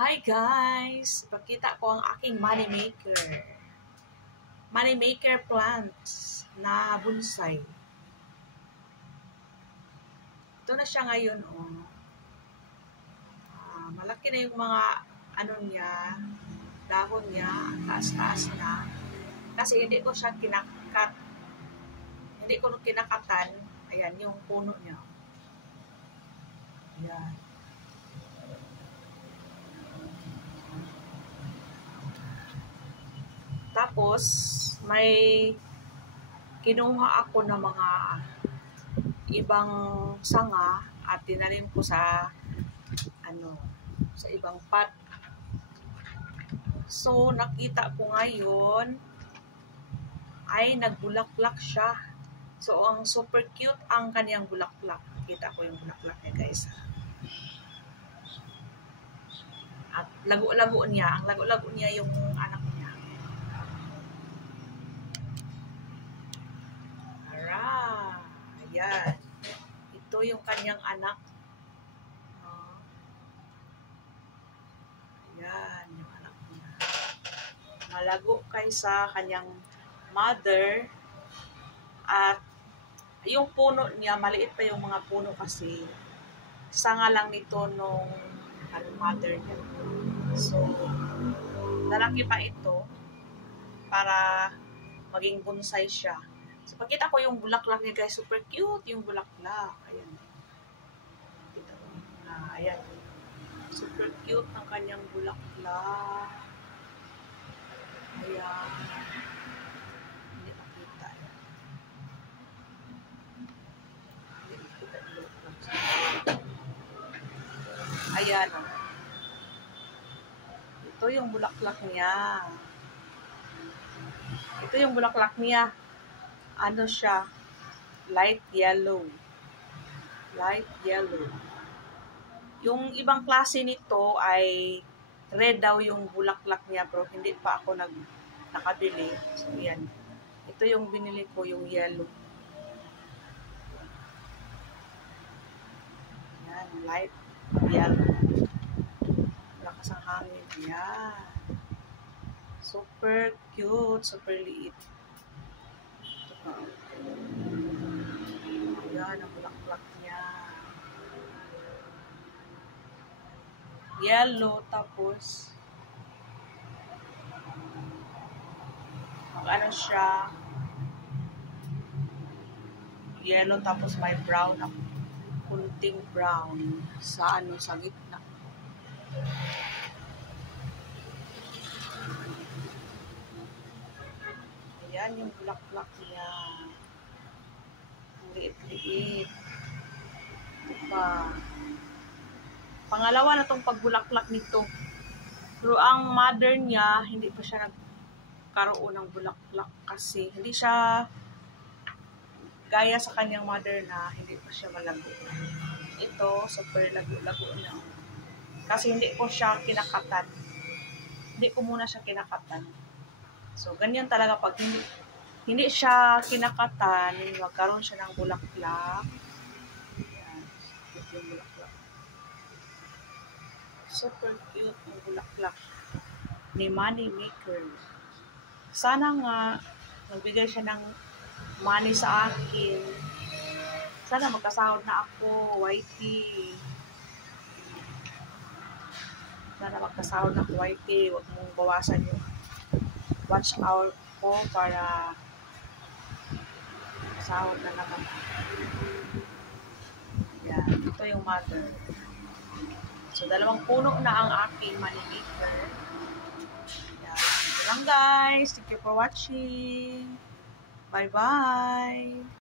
Hi guys! Ipakita ko ang aking money maker. Money maker plants na bonsai. Ito na siya ngayon. Oh. Malaki na yung mga niya, dahon niya, taas-taas na. Kasi hindi ko siya kinakat. Hindi ko kinakatan. Ayan, yung puno niya. Ayan. Tapos, may kinuha ako ng mga ibang sanga at tinanim ko sa sa ibang pot. So, nakita ko ngayon ay nagbulaklak siya. So, ang super cute ang kaniyang bulaklak. Nakita ko yung bulaklak niya, guys. At lago-lago niya. Ang lago-lago niya yung anak niya. Ayan. Ito yung kanyang anak. Ayan, yung anak niya. Malago kaysa kanyang mother. At yung puno niya, maliit pa yung mga puno kasi sanga lang nito nung mother niya. So, lalaki pa ito para maging bonsai siya. So, pagkita ko yung bulaklak niya, guys, super cute yung bulaklak. Ayan. Kita ko. Ayan. Super cute ng kanyang bulaklak. Ayan. Hindi makita. Hindi makita yung bulaklak. Ayan. Ito yung bulaklak niya. Ito yung bulaklak niya. Ano siya? Light yellow. Light yellow. Yung ibang klase nito ay red daw yung bulaklak niya, pero hindi pa ako nakabili. So, yan. Ito yung binili ko, yung yellow. Yan, light yellow. Lakas ang hangin. Yan. Super cute, super liit. Ito pa. Yan, ang bulaklak niya. Yellow, tapos ano siya, yellow, tapos may brown na kunting brown sa sa gitna. Ayan yung bulaklak niya. Ang liit-liit. Ito pa. Pangalawa na tong pagbulaklak nito. Pero ang mother niya, hindi pa siya nagkaroon ng bulaklak kasi hindi siya gaya sa kanyang mother na hindi pa siya malago. Ito, super lago-lago na. Kasi hindi ko siya kinakatan. Hindi ko muna siya kinakatan. So, ganyan talaga pag hindi siya kinakatan, magkaroon siya ng bulaklak. Ayan, ito yung bulaklak. Super cute ang bulaklak ni money maker. Sana nga magbigay siya ng money sa akin. Sana magkasahod na ako, YT. Sana magkasahod na ako, YT. Huwag mong bawasan yung watch hour ko para sahod na naman. Yan, ito yung mother. So, 2 puno na ang aking money maker. Yan. Ito lang, guys. Thank you for watching. Bye-bye.